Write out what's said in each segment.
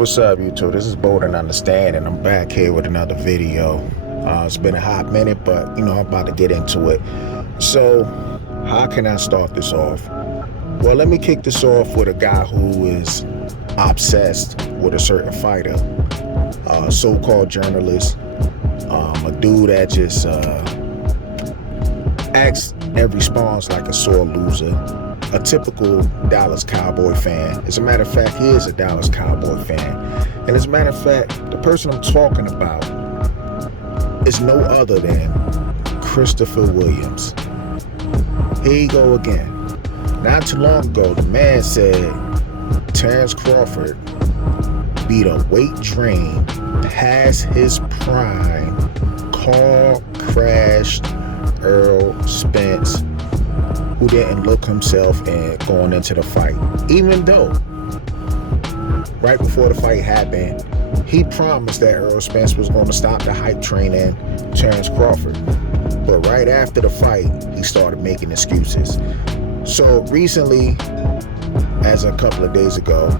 What's up, YouTube? This is Bold and Understand, and I'm back here with another video. It's been a hot minute, but I'm about to get into it. So, how can I start this off? Well, let me kick this off with a guy who is obsessed with a certain fighter, a so-called journalist, a dude that just acts and responds like a sore loser. A typical Dallas Cowboy fan. As a matter of fact, he is a Dallas Cowboy fan. And as a matter of fact, the person I'm talking about is no other than Christopher Williams. Here you go again. Not too long ago, the man said Terrence Crawford beat a weight drain, past his prime, car crashed Earl Spence, who didn't look himself in going into the fight. Even though, right before the fight happened, he promised that Earl Spence was going to stop the hype train in Terrence Crawford. But right after the fight, he started making excuses. So recently, as a couple of days ago,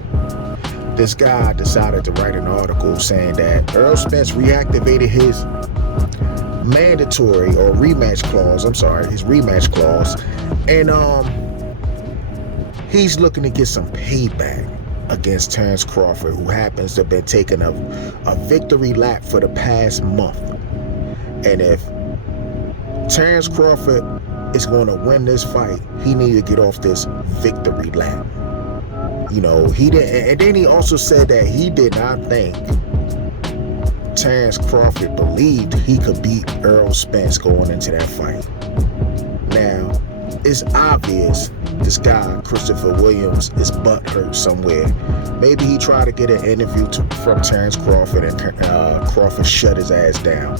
this guy decided to write an article saying that Earl Spence reactivated his mandatory or rematch clause, his rematch clause, and he's looking to get some payback against Terrence Crawford, who happens to have been taking a victory lap for the past month. And if Terrence Crawford is going to win this fight, he needs to get off this victory lap. He didn't, and then he also said that he did not think Terrence Crawford believed he could beat Earl Spence going into that fight. Now, it's obvious this guy, Christopher Williams, is butthurt somewhere. Maybe he tried to get an interview from Terrence Crawford, and Crawford shut his ass down.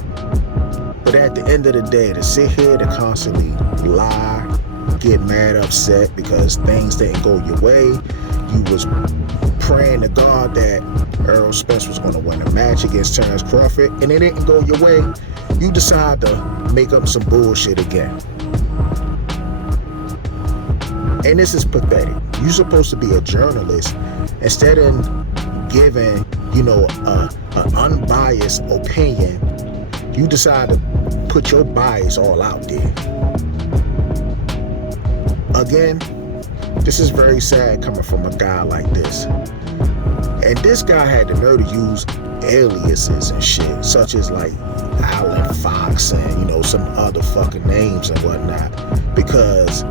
But at the end of the day, to sit here to constantly lie, get mad, upset because things didn't go your way, you was praying to God that Earl Spence was going to win a match against Terrence Crawford, and it didn't go your way, you decide to make up some bullshit again. And this is pathetic. You're supposed to be a journalist. Instead of giving, an unbiased opinion, you decide to put your bias all out there. Again, this is very sad coming from a guy like this. And this guy had the nerve to use aliases and shit, such as like Alan Fox and, some other fucking names and whatnot, because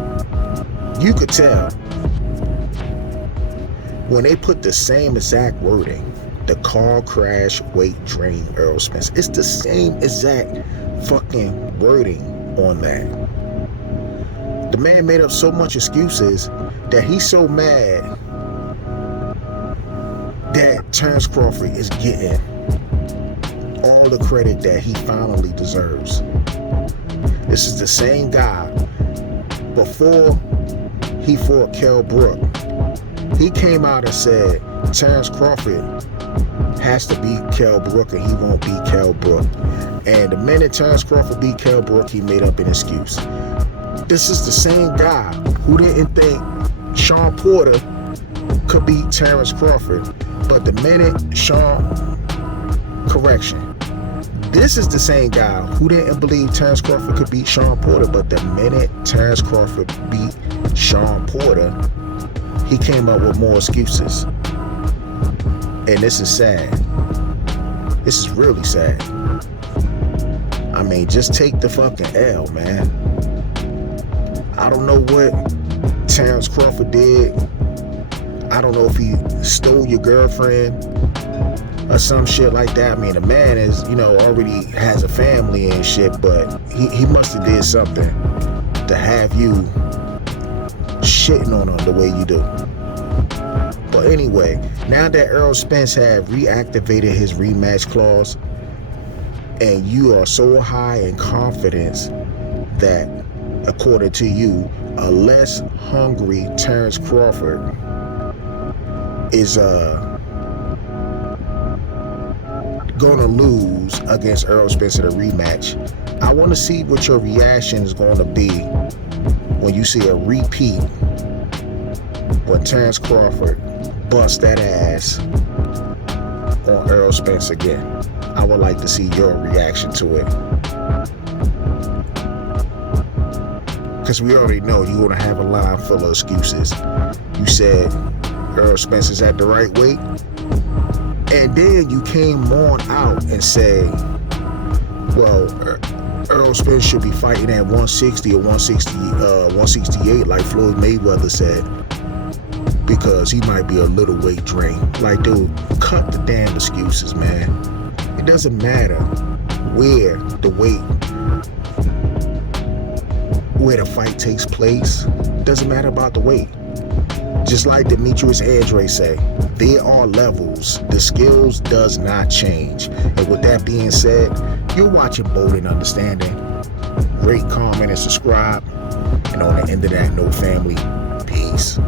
you could tell when they put the same exact wording, the car crash, weight drain, Earl Spence, it's the same exact fucking wording on that. The man made up so much excuses that he's so mad that Terrence Crawford is getting all the credit that he finally deserves. This is the same guy. Before he fought Kell Brook, he came out and said Terrence Crawford has to beat Kell Brook and he won't beat Kell Brook. And the minute Terrence Crawford beat Kell Brook, he made up an excuse. This is the same guy who didn't think Sean Porter could beat Terrence Crawford, but the minute this is the same guy who didn't believe Terrence Crawford could beat Sean Porter, but the minute Terrence Crawford beat Sean Porter, he came up with more excuses. And this is sad. This is really sad. I mean, just take the fucking L, man. I don't know what Terrence Crawford did. I don't know if he stole your girlfriend or some shit like that. I mean, the man is, already has a family and shit, but he must have did something to have you shitting on him the way you do. But anyway, now that Earl Spence had reactivated his rematch clause, and you are so high in confidence that, according to you, a less hungry Terrence Crawford is gonna lose against Earl Spence in a rematch, I want to see what your reaction is going to be when you see a repeat when Terrence Crawford busts that ass Errol Spence again. I would like to see your reaction to it. Because we already know you're going to have a line full of excuses. You said Errol Spence is at the right weight. And then you came on out and said, well, Errol Spence should be fighting at 160 or 168 like Floyd Mayweather said, because he might be a little weight drain. Like, dude, cut the damn excuses, man. It doesn't matter where the fight takes place. It doesn't matter about the weight. Just like Demetrius Andre say, there are levels. The skills does not change. And with that being said, you're watching Bold and Understanding. Rate, comment, and subscribe. And on the end of that note, family, peace.